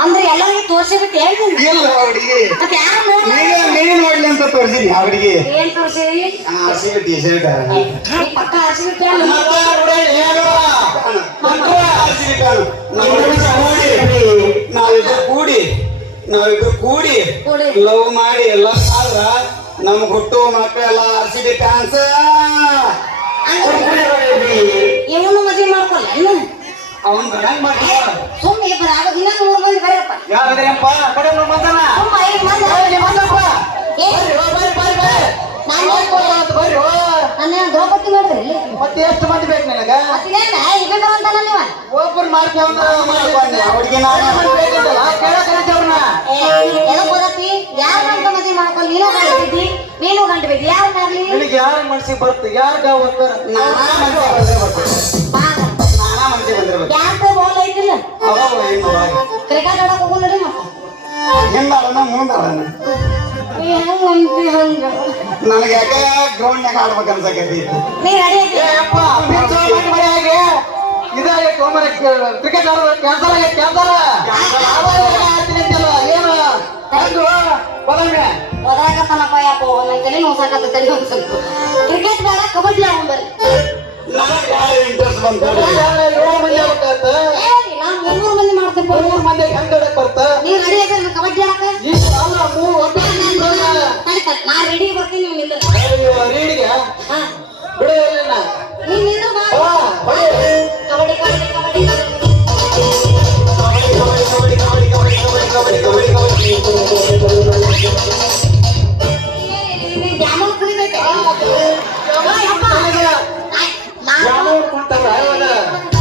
ಅಂದ್ರೆ ಎಲ್ಲರಿಗೂ ತೋರಿಸಿಬಿಟ್ಟು ಹೇಳ್ತೀನಿ. ಇಲ್ಲ ಮತ್ತೆ ಯಾರು ನೋಡ್ಲ? ನೀನೇ ನೀನೇ ನೋಡ್ಲಿ ಅಂತ ತೋರಿಸಿನಿ ಅವ್ರಿಗೆ ಏನ್ ತೋರಿಸಿರಿ ಹಸಿರು ಟಿ ಶರ್ಟ್ ಪಕ್ಕ ಹಸಿಬಿಟ್ಟು ನಾವಿಬ್ರು ಕೂಡಿ ನಾವಿಬ್ರು ಕೂಡಿ ಕೂಡಿ. ಲವ್ ಮಾಡಿ ಎಲ್ಲ ಆದ್ರ ನಮ್ ಹುಟ್ಟು ಮಕ್ಕಳೆಲ್ಲ ಆರ್ ಸಿ ಬಿ ಫ್ಯಾನ್ಸ್ ಇವನು ಮದುವೆ ಮಾಡ್ಕೊಲ್ಲ ಅವನ್ ಹೆಂಗ್ ಸುಮ್ಮನೆ ಇಬ್ಬರು ಆಗ ದಿನ ಮೂರು ಮಂದಿ ಬರಪ್ಪ. ಯಾವ್ದ್ರಪ್ಪ ಕಡೆ ಮಂದನ ಸುಮ್ಮ ಐದು ಮಂದಿ ಏ ನಾನು ನನ್ನ ದ್ರೌಪದಿ ನೋಡ್ರಿ ಇಲ್ಲಿ? ಮತ್ತೆ ಎಷ್ಟು ಮಂದಿ ಬೇಕು ನಿನಗ? ಮತ್ತೇನ ಇಬ್ಬರು ಅಂತಾನ ನೀವ? ಒಬ್ಬರು ಮಾಡ್ಕೊಂಡ ಅವ್ರಿಗೆ ನಾನು ಯಾರು ಗಂಟ ಮಾಡ್ಕೊಂಡು ನೀನು ನೀನು ಗಂಟು ಯಾರು ಮಾಡ್ಲಿ ನಿನಗೆ ಯಾರ ಮನ್ಸಿಗೆ ಬರುತ್ತೆ? ನಾನಾ ಬಂದ್ರೆ ಬರ್ತದೆ ಬಾಗ ನಾನಾ ಮನ್ಸಿಗೆ ಬಂದ್ರೆ ಬರ್ತದೆ ಯಾಕೆ ಬಾಲ್ ಐತಿಲ್ಲ ಅವಾಗ ಏನು ಒಳಗೆ ಕ್ರಿಕೆಟ್ ಆಡಕ್ ಹೋಗು ನಡಿ ಮತ್ತೆ ಹಿಂದಾಳನ ಮುಂದಾಳನ. ಹೆಂಗ್ ಅಂತಿ ಹಂಗ ನನಗೆ ಯಾಕೆ ಗ್ರೌಂಡ್ನಾಗ ಆಡ್ಬೇಕು ನೀ ರೆಡಿ ಇದಾಗೆ ಕ್ರಿಕೆಟ್ ಆಡೋದು ಕ್ಯಾನ್ಸಲ್ ಆಗಿ ಕ್ಯಾನ್ಸಲ್ ಏನು? ಹೆಂಗು ಬಲಂಗೆ ಒದರಾಗತ್ತನಪ್ಪ ಯಾಕೋ ನನ್ನ ತಲೆ ನೋಸಾಕತ್ತ ತಲೆ ಕ್ರಿಕೆಟ್ ಬೇಡ ಕಬಡ್ಡಿ ಬರ್ರಿ. ಯಾರು ಇಂಟ್ರೆಸ್ಟ್ ಬಂತು ಏಳು ಮಂದಿ ನಾನು ಮೂರು ಮಂದಿ ಮಾಡ್ತೇನೆ ಮೂರು ಮಂದಿ ಹೆಂಗ್ ನೀವ್ ರೆಡಿ ಕಬಡ್ಡಿ ಆಡಕ ಅಲ್ಲ ಮೂರು ನಾ ರೆಡಿ ಬರ್ತೀನಿ ನೀವು ನೀನ್ 他来了呢。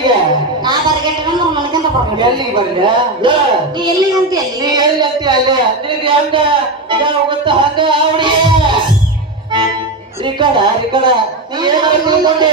ಎಲ್ಲಿಗೆ? ನಾ ಬರ್ಗೆಟ್ಕೊಂಡು ಮನ್ಕಂತ ಬರ್ಬೇಕು ಎಲ್ಲಿಗೆ ಬರ್ಲಿ. ನೀ ಎಲ್ಲಿ ಅಂತಿ ಅಲ್ಲಿ? ನೀ ಎಲ್ಲಿ ಅಂತಿ ಅಲ್ಲಿ? ನಿನಗೆ ಹಂಗ ಈಗ ಗೊತ್ತ? ಹಂಗ ಅವ್ರಿಗೆ ರಿಕಡ ಇದಿನ ನೀ ತಿಳ್ಕೊಂಡೆ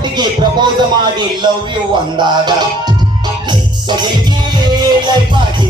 ಹುಡುಗಿ ಪ್ರಪೋಸ್ ಮಾಡಿ ಲವ್ ಯು ಅಂದಾಗ ಲೈಫ್ ಆಗಿ